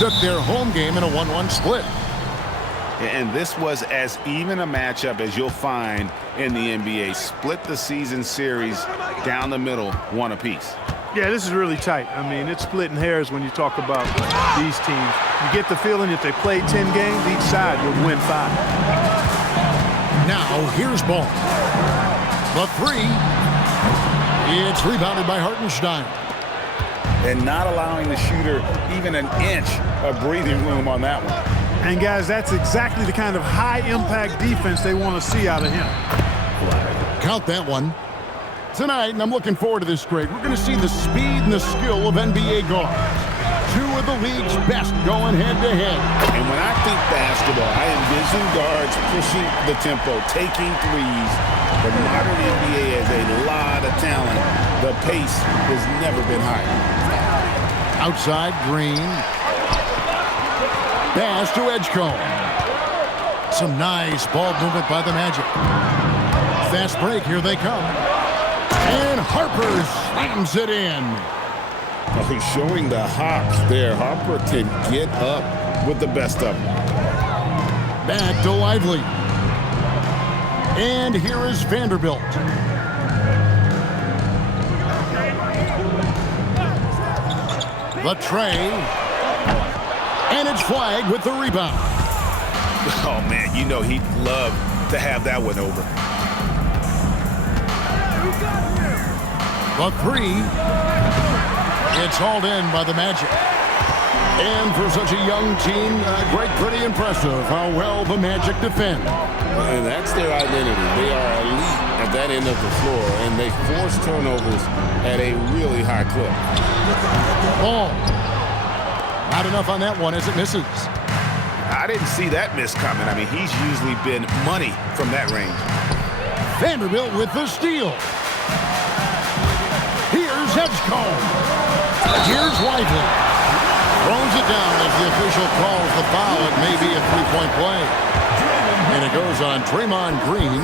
took their home game in a 1-1 split. And this was as even a matchup as you'll find in the NBA. Split the season series down the middle, one apiece. Yeah, this is really tight. I mean, it's splitting hairs when you talk about these teams. You get the feeling if they play 10 games, each side would win 5. Now, here's ball. The three. It's rebounded by Hartenstein. And not allowing the shooter even an inch of breathing room on that one. And, guys, that's exactly the kind of high-impact defense they want to see out of him. Count that one. Tonight, and I'm looking forward to this, Greg, we're going to see the speed and the skill of NBA guards. 2 of the league's best going head-to-head. And when I think basketball, I envision guards pushing the tempo, taking threes. The modern NBA has a lot of talent. The pace has never been higher. Outside, Green. Pass to Edgecombe. Some nice ball movement by the Magic. Fast break, here they come. And Harper slams it in. Oh, he's showing the hops there. Harper can get up with the best of them. Back to Lively. And here is Vanderbilt. The tray. And it's flagged with the rebound. Oh, man, you know he'd love to have that one over. The three. It's hauled in by the Magic. And for such a young team, pretty impressive how well the Magic defend. And that's their identity. They are elite at that end of the floor, and they force turnovers at a really high clip. Ball. Not enough on that one as it misses. I didn't see that miss coming. I mean, he's usually been money from that range. Vanderbilt with the steal. Here's Edgecombe. Here's Lively. Throws it down as the official calls the foul. It may be a three-point play. And it goes on Draymond Green.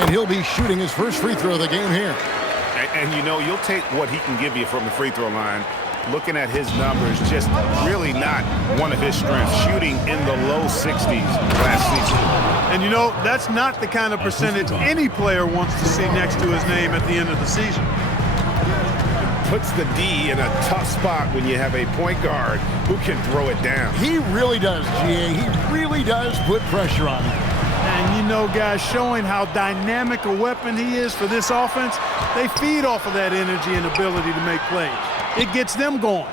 And he'll be shooting his first free throw of the game here. And you know, you'll take what he can give you from the free throw line. Looking at his numbers, just really not one of his strengths. Shooting in the low 60s last season. And, you know, that's not the kind of percentage any player wants to see next to his name at the end of the season. Puts the D in a tough spot when you have a point guard who can throw it down. He really does, GA. He really does put pressure on him. And, you know, guys, showing how dynamic a weapon he is for this offense, they feed off of that energy and ability to make plays. It gets them going.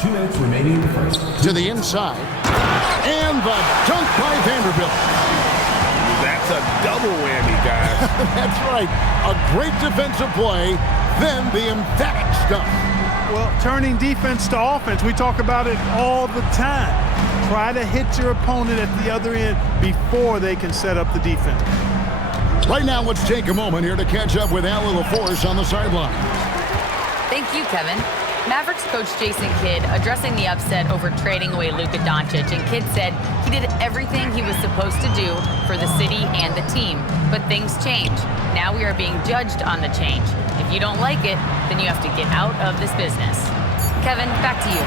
2 minutes remaining in the first. To the inside. And the dunk by Vanderbilt. That's a double whammy, guys. That's right. A great defensive play, then the emphatic stuff. Well, turning defense to offense, we talk about it all the time. Try to hit your opponent at the other end before they can set up the defense. Right now, let's take a moment here to catch up with Allie LaForce on the sideline. Thank you, Kevin. Mavericks coach Jason Kidd addressing the upset over trading away Luka Doncic, and Kidd said he did everything he was supposed to do for the city and the team. But things change. Now we are being judged on the change. If you don't like it, then you have to get out of this business. Kevin, back to you.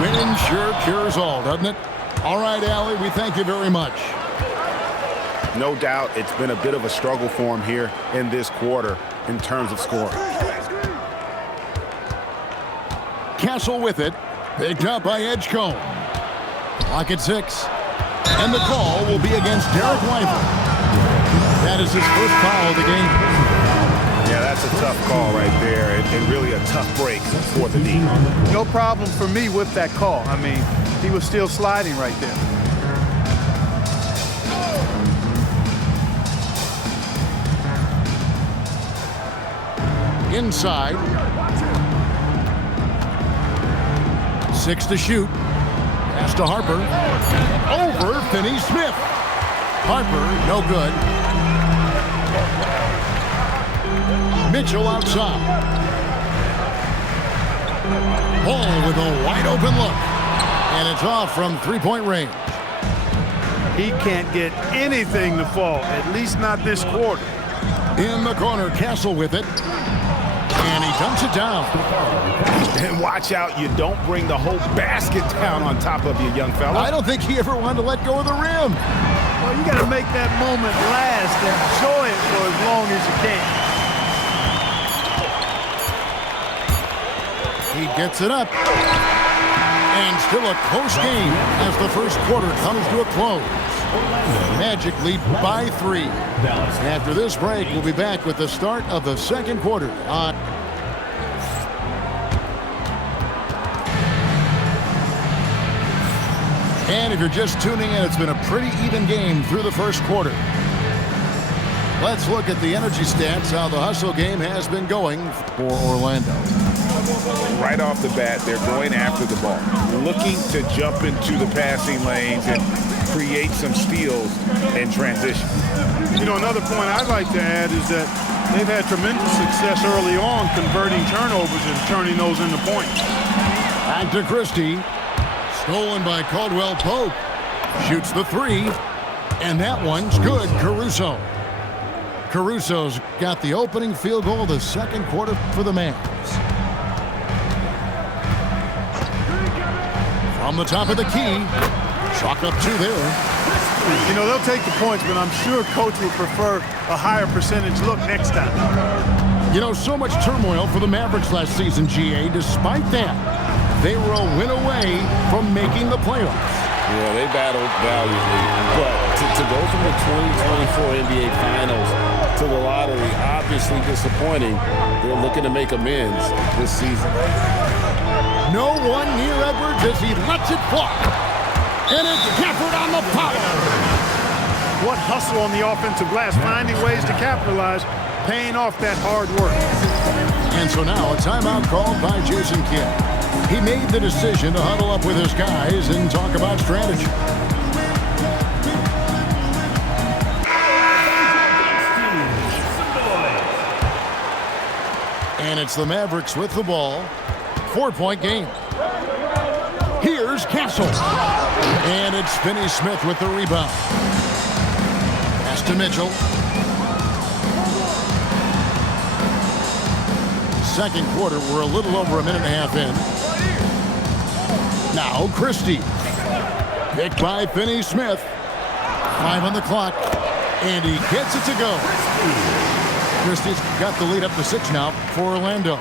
Winning sure cures all, doesn't it? All right, Allie, we thank you very much. No doubt it's been a bit of a struggle for him here in this quarter in terms of scoring. Castle with it. Picked up by Edgecombe. Clock at 6. And the call will be against Derek Lively. That is his first foul of the game. Yeah, that's a tough call right there, and really a tough break for the D. No problem for me with that call. I mean, he was still sliding right there. Inside. 6 to shoot. Pass to Harper. Over Finney-Smith. Harper, no good. Mitchell outside. Ball with a wide open look. And it's off from three-point range. He can't get anything to fall, at least not this quarter. In the corner, Castle with it. And And he dunks it down. And watch out, you don't bring the whole basket down on top of you, young fella. I don't think he ever wanted to let go of the rim. Well, you got to make that moment last. Enjoy it for as long as you can. He gets it up. And still a close game as the first quarter comes to a close. Magic lead by 3. After this break, we'll be back with the start of the second quarter on. And if you're just tuning in, it's been a pretty even game through the first quarter. Let's look at the energy stats, how the hustle game has been going for Orlando. Right off the bat, they're going after the ball, looking to jump into the passing lanes and create some steals in transition. You know, another point I'd like to add is that they've had tremendous success early on converting turnovers and turning those into points. Back to Christie. Stolen by Caldwell Pope. Shoots the 3. And that one's good. Caruso. Caruso's got the opening field goal of the second quarter for the Mavs. From the top of the key. Chalk up 2 there. You know, they'll take the points, but I'm sure coach would prefer a higher percentage look next time. You know, so much turmoil for the Mavericks last season, GA. Despite that, they were a win away from making the playoffs. Yeah, they battled valiantly. But to go from the 2024 NBA Finals to the lottery, obviously disappointing. They're looking to make amends this season. No one near Edwards as he lets it fly. And it's Gafford on the power. What hustle on the offensive glass, finding ways to capitalize, paying off that hard work. And so now a timeout called by Jason Kidd. He made the decision to huddle up with his guys and talk about strategy. And it's the Mavericks with the ball. 4-point game. Here's Castle. And it's Finney-Smith with the rebound. Pass to Mitchell. Second quarter, we're a little over a minute and a half in. Now Christie. Picked by Finney-Smith. 5 on the clock. And he gets it to go. Christie's got the lead up to 6 now for Orlando.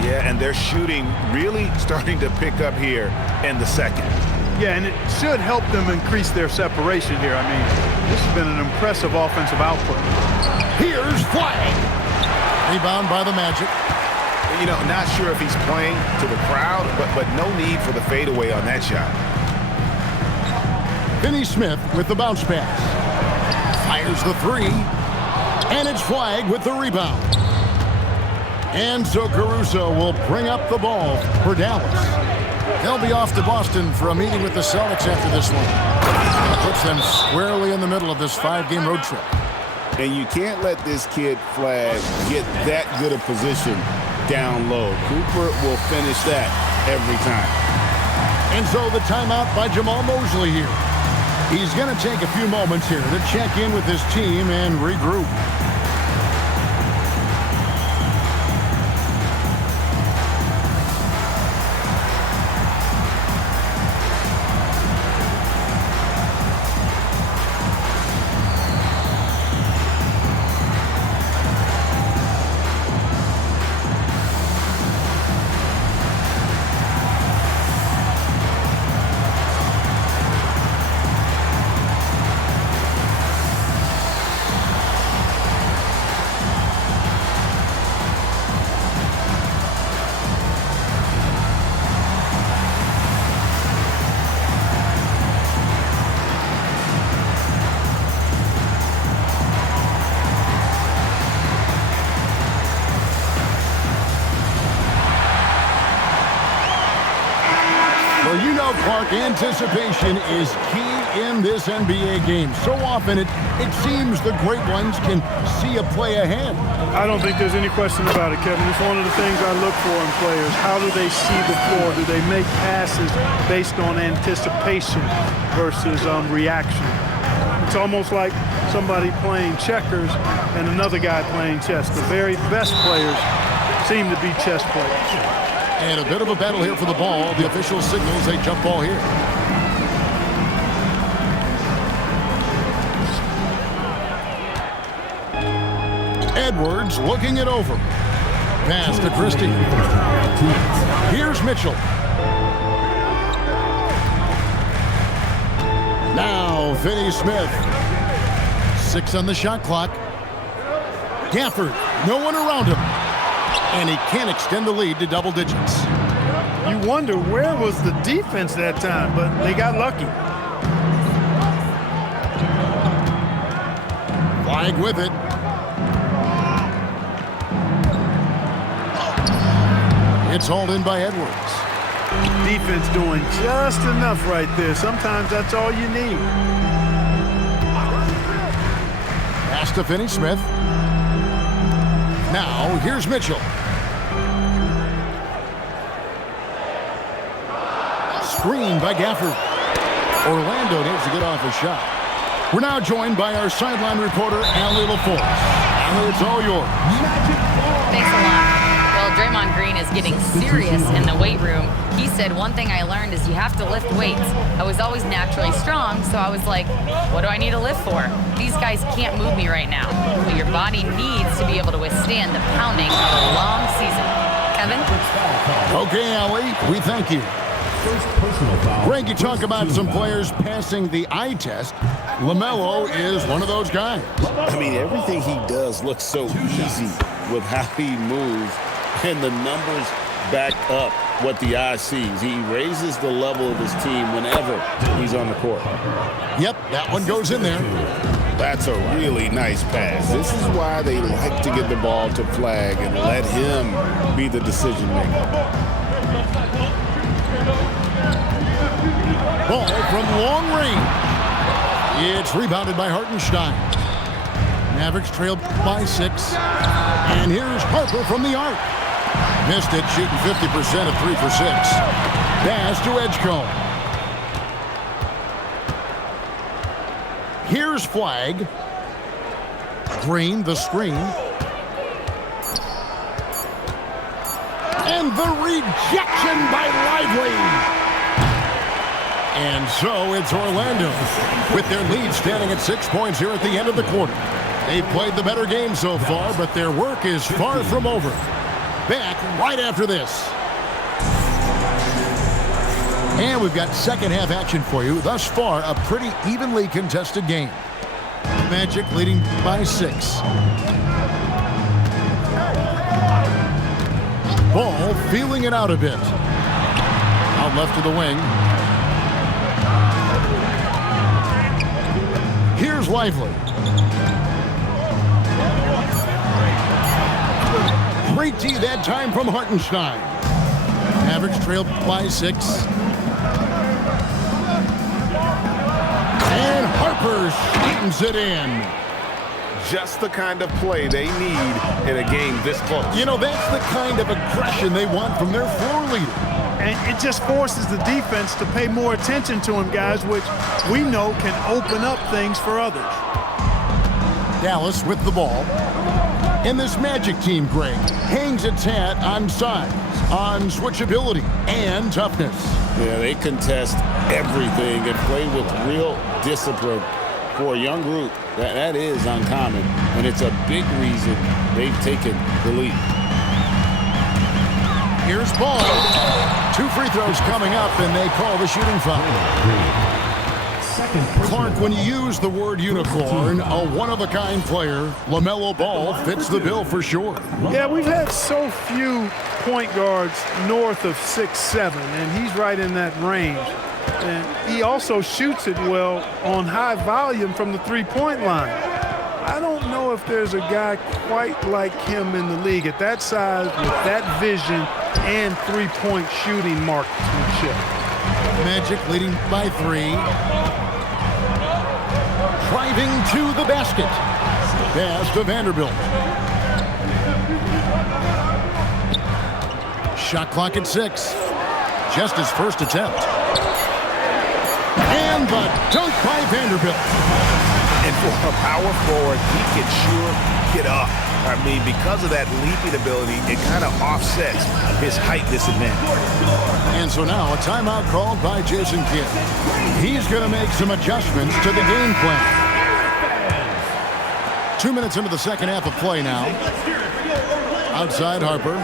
Yeah, and they're shooting really starting to pick up here in the second. Yeah, and it should help them increase their separation here. I mean, this has been an impressive offensive output. Here's Flag. Rebound by the Magic. You know, not sure if he's playing to the crowd, but no need for the fadeaway on that shot. Finney-Smith with the bounce pass. Fires the 3. And it's Flag with the rebound. And so Caruso will bring up the ball for Dallas. They'll be off to Boston for a meeting with the Celtics after this one. That puts them squarely in the middle of this 5-game road trip. And you can't let this kid Flag get that good a position down low. Cooper will finish that every time. And so the timeout by Jamal Mosley here. He's going to take a few moments here to check in with his team and regroup. Well, you know, Clark, anticipation is key in this NBA game. So often it seems the great ones can see a play ahead. I don't think there's any question about it, Kevin. It's one of the things I look for in players. How do they see the floor? Do they make passes based on anticipation versus reaction? It's almost like somebody playing checkers and another guy playing chess. The very best players seem to be chess players. And a bit of a battle here for the ball. The official signals a jump ball here. Edwards looking it over. Pass to Christie. Here's Mitchell. Now Finney Smith. 6 on the shot clock. Gafford, no one around him. And he can't extend the lead to double digits. You wonder where was the defense that time, but they got lucky. Flag with it. It's hauled in by Edwards. Defense doing just enough right there. Sometimes that's all you need. Pass to Finney Smith. Now, here's Mitchell. Screen by Gafford. Orlando needs to get off a shot. We're now joined by our sideline reporter, Allie LaForce. Allie, it's all yours. Thanks a lot. Well, Draymond Green is getting serious in the weight room. He said, one thing I learned is you have to lift weights. I was always naturally strong, so I was like, what do I need to lift for? These guys can't move me right now. But your body needs to be able to withstand the pounding of a long season. Kevin? Okay, Allie, we thank you. Greg, you talk about some players passing the eye test. LaMelo is one of those guys. I mean, everything he does looks so easy with how he moves, and the numbers back up what the eye sees. He raises the level of his team whenever he's on the court. Yep, that one goes in there. That's a really nice pass. This is why they like to get the ball to Flag and let him be the decision maker. Ball from long range. It's rebounded by Hartenstein. Mavericks trailed by 6. And here's Harper from the arc. Missed it, shooting 50% of 3 for 6. Pass to Edgecombe. Here's Flag. Green, the screen. And the rejection by Lively. And so it's Orlando with their lead standing at 6 points here at the end of the quarter. They've played the better game so far, but their work is far from over. Back right after this. And we've got second half action for you. Thus far, a pretty evenly contested game. Magic leading by 6. Ball feeling it out a bit. Out left to the wing. Here's Lively. Great D that time from Hartenstein. Mavericks trailed by 6. And Harper shoots it in. Just the kind of play they need in a game this close. You know, that's the kind of aggression they want from their floor leader. And it just forces the defense to pay more attention to him, guys, which we know can open up things for others. Dallas with the ball. And this Magic team, Greg, hangs its hat on size, on switchability, and toughness. Yeah, they contest everything and play with real discipline. For a young group, that is uncommon, and it's a big reason they've taken the lead. Here's Ball. 2 free throws coming up, and they call the shooting foul. Clark, when you use the word unicorn, a one-of-a-kind player, LaMelo Ball fits the bill for sure. Yeah, we've had so few point guards north of 6'7", and he's right in that range. And he also shoots it well on high volume from the three-point line. I don't know if there's a guy quite like him in the league at that size with that vision and three-point shooting marksmanship. Magic leading by 3. Driving to the basket. Pass to Vanderbilt. Shot clock at 6. Just his first attempt. And the dunk by Vanderbilt. And for a power forward, he can sure get up. I mean, because of that leaping ability, it kind of offsets his height disadvantage. And so now a timeout called by Jason Kidd. He's going to make some adjustments to the game plan. 2 minutes into the second half of play now. Outside Harper.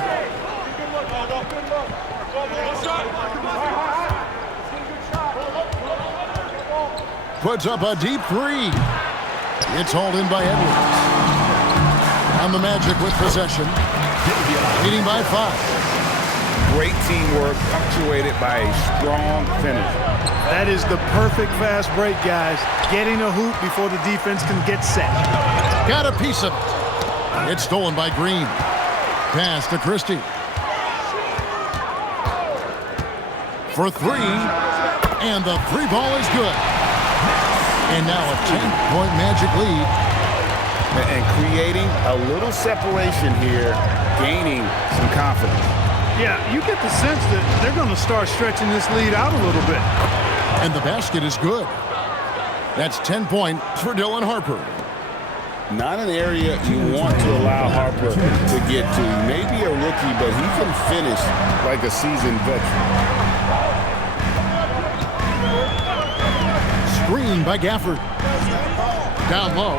Puts up a deep three. It's hauled in by Edwards. And the Magic with possession. Leading by 5. Great teamwork punctuated by a strong finish. That is the perfect fast break, guys. Getting a hoop before the defense can get set. Got a piece of it. It's stolen by Green. Pass to Christie. For 3. And the 3 ball is good. And now a 10-point Magic lead. And creating a little separation here, gaining some confidence. Yeah, you get the sense that they're going to start stretching this lead out a little bit. And the basket is good. That's 10 points for Dylan Harper. Not an area you want to allow Harper to get to. Maybe a rookie, but he can finish like a seasoned veteran. Screen by Gafford. Down low.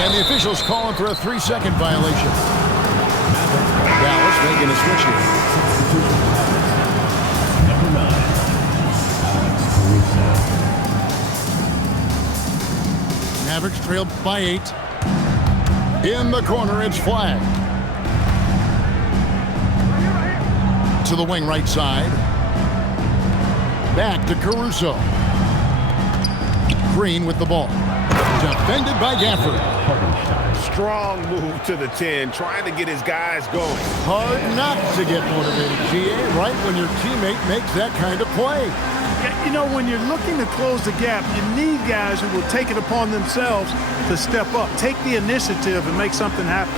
And the officials calling for a 3-second violation. Dallas making a switch here. Number 9, Alex Caruso. Mavericks trailed by 8. In the corner, it's flagged. To the wing right side. Back to Caruso. Green with the ball. Defended by Gafford. Strong move to the 10, trying to get his guys going. Hard not to get motivated, GA, right when your teammate makes that kind of play. You know, when you're looking to close the gap, you need guys who will take it upon themselves to step up, take the initiative, and make something happen.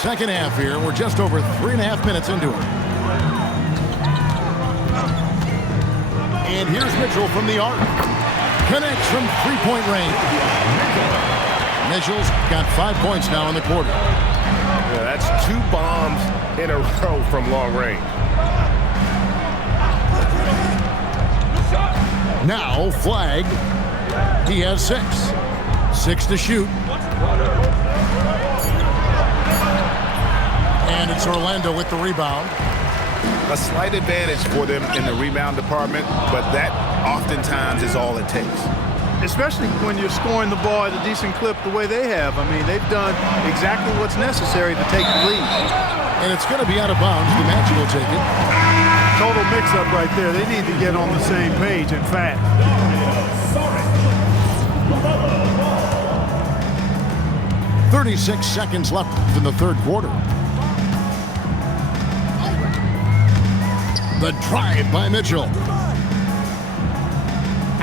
Second half here. We're just over 3.5 minutes into it. And here's Mitchell from the arc. Connects from three-point range. Mitchell's got 5 points now in the quarter. Yeah, that's 2 bombs in a row from long range. Now flagged. He has 6. 6 to shoot. And it's Orlando with the rebound. A slight advantage for them in the rebound department, but that oftentimes is all it takes. Especially when you're scoring the ball at a decent clip the way they have. I mean, they've done exactly what's necessary to take the lead. And it's going to be out of bounds. The Magic will take it. Total mix-up right there. They need to get on the same page, in fact. 36 seconds left in the third quarter. The drive by Mitchell.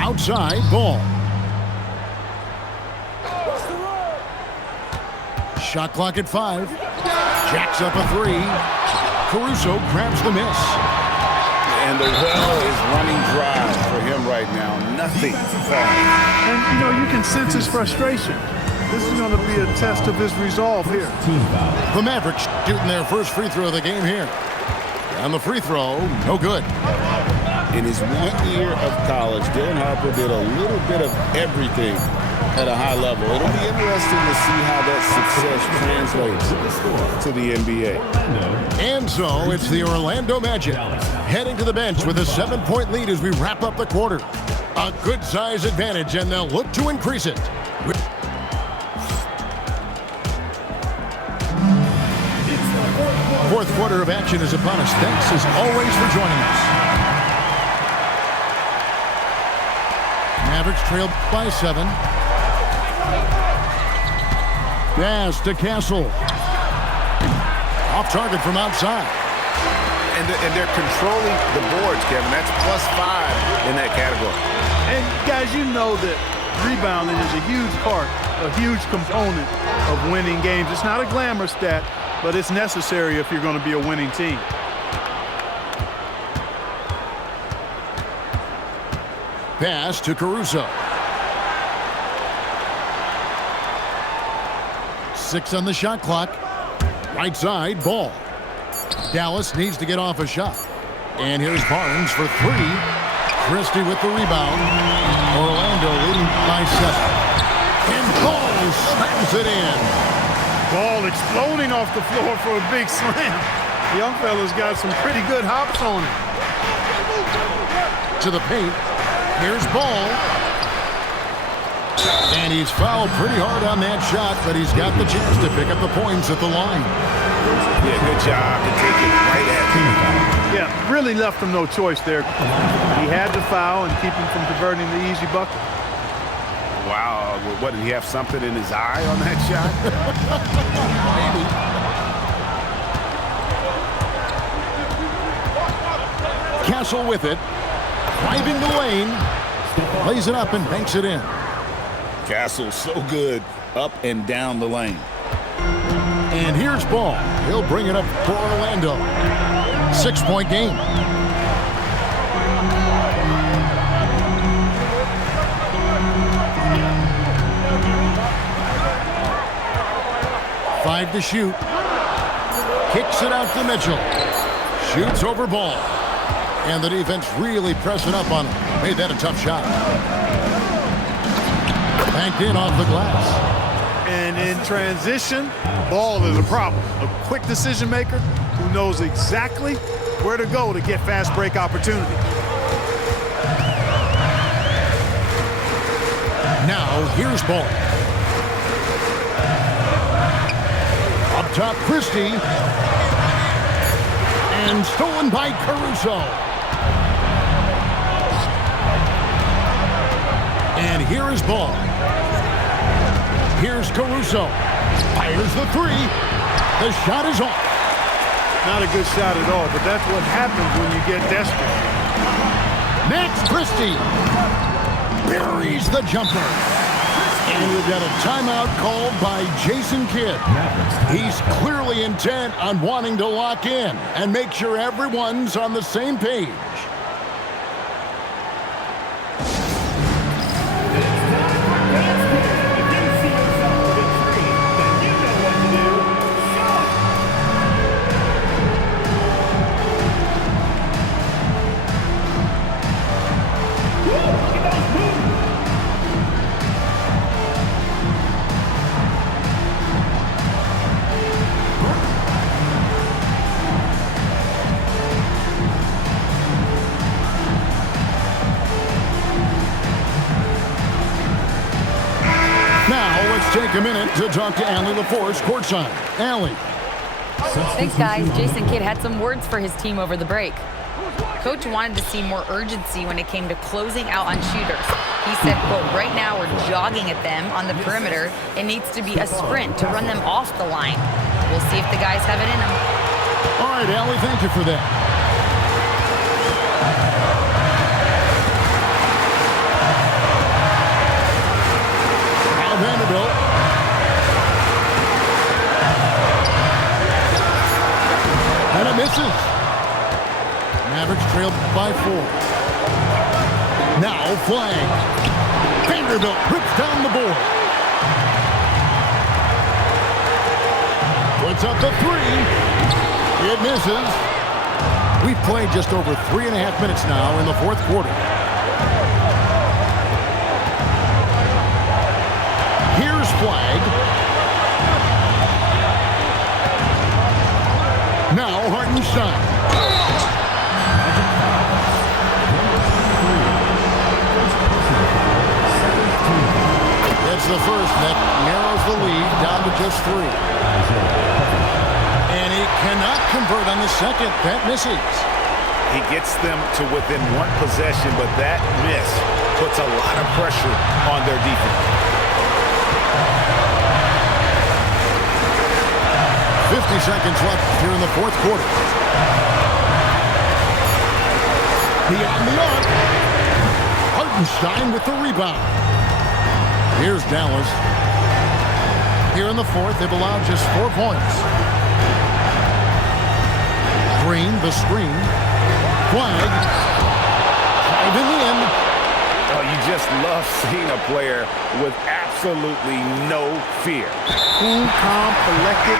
Outside ball. Shot clock at 5. Jacks up a 3. Caruso grabs the miss. And the well is running dry for him right now. Nothing falling. And, you know, you can sense his frustration. This is going to be a test of his resolve here. The Mavericks shooting their first free throw of the game here. And the free throw, no good. In his 1 year of college, Dylan Harper did a little bit of everything at a high level. It'll be interesting to see how that success translates to the NBA. And so it's the Orlando Magic heading to the bench with a 7-point lead as we wrap up the quarter. A good size advantage, and they'll look to increase it. Fourth quarter of action is upon us. Thanks as always for joining us. Mavericks trailed by 7. Pass to Castle. Off target from outside. And they're controlling the boards, Kevin. That's +5 in that category. And, guys, you know that rebounding is a huge part, a huge component of winning games. It's not a glamour stat, but it's necessary if you're going to be a winning team. Pass to Caruso. 6 on the shot clock. Right side, Ball. Dallas needs to get off a shot. And here's Barnes for 3. Christie with the rebound. Orlando leading by 7. And Ball slams it in. Ball exploding off the floor for a big slam. The young fella's got some pretty good hops on it. To the paint. Here's Ball. And he's fouled pretty hard on that shot, but he's got the chance to pick up the points at the line. Yeah, good job to take it right at him. Yeah, really left him no choice there. He had to foul and keep him from converting the easy bucket. Wow, what, did he have something in his eye on that shot? Maybe. Castle with it. Driving the lane. Lays it up and banks it in. Castle so good up and down the lane. And here's Ball. He'll bring it up for Orlando. 6-point game. Five to shoot. Kicks it out to Mitchell. Shoots over Ball. And the defense really pressing up on him. Made that a tough shot. Banked in off the glass. And in transition, Ball is a problem. A quick decision maker who knows exactly where to go to get fast break opportunity. Now here's Ball. Up top, Christie. And stolen by Caruso. And here is Ball. Here's Caruso. Fires the 3. The shot is off. Not a good shot at all, but that's what happens when you get desperate. Next, Christie buries the jumper. And we've got a timeout called by Jason Kidd. He's clearly intent on wanting to lock in and make sure everyone's on the same page. Take a minute to talk to Allie LaForce courtside. Allie. Thanks, guys. Jason Kidd had some words for his team over the break. Coach wanted to see more urgency when it came to closing out on shooters. He said, quote, right now we're jogging at them on the perimeter. It needs to be a sprint to run them off the line. We'll see if the guys have it in them. All right, Allie, thank you for that. Vanderbilt. And it misses. Mavericks trailed by 4. Now flag. Vanderbilt rips down the board. Puts up the 3. It misses. We've played just over 3.5 minutes now in the fourth quarter. Flag. Now Hartenstein. That's the first. That narrows the lead down to just 3. And he cannot convert on the second. That misses. He gets them to within 1 possession, but that miss puts a lot of pressure on their defense. 50 seconds left here in the fourth quarter. Beyond the arc. Hartenstein with the rebound. Here's Dallas. Here in the fourth, they've allowed just 4 points. Green, the screen. Flag. Driving in. Oh, you just love seeing a player with absolutely no fear. cool, calm, collected.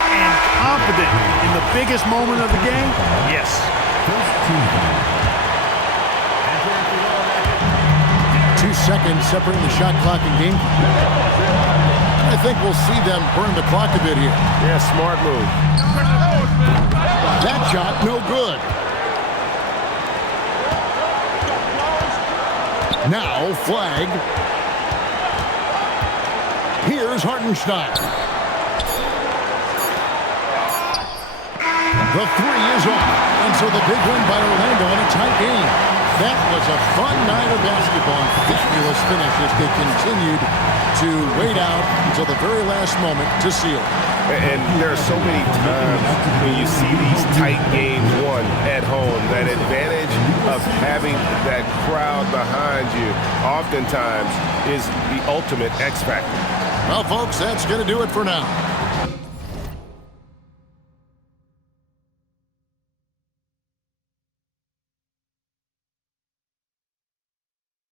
And confident in the biggest moment of the game? Yes. 2 seconds separating the shot clock and game. I think we'll see them burn the clock a bit here. Yeah, smart move. That shot, no good. Now, flag. Here's Hartenstein. The three is off. And so the big win by Orlando in a tight game. That was a fun night of basketball and fabulous finish as they continued to wait out until the very last moment to seal. And there are so many times when you see these tight games won at home, that advantage of having that crowd behind you oftentimes is the ultimate X factor. Well, folks, that's going to do it for now.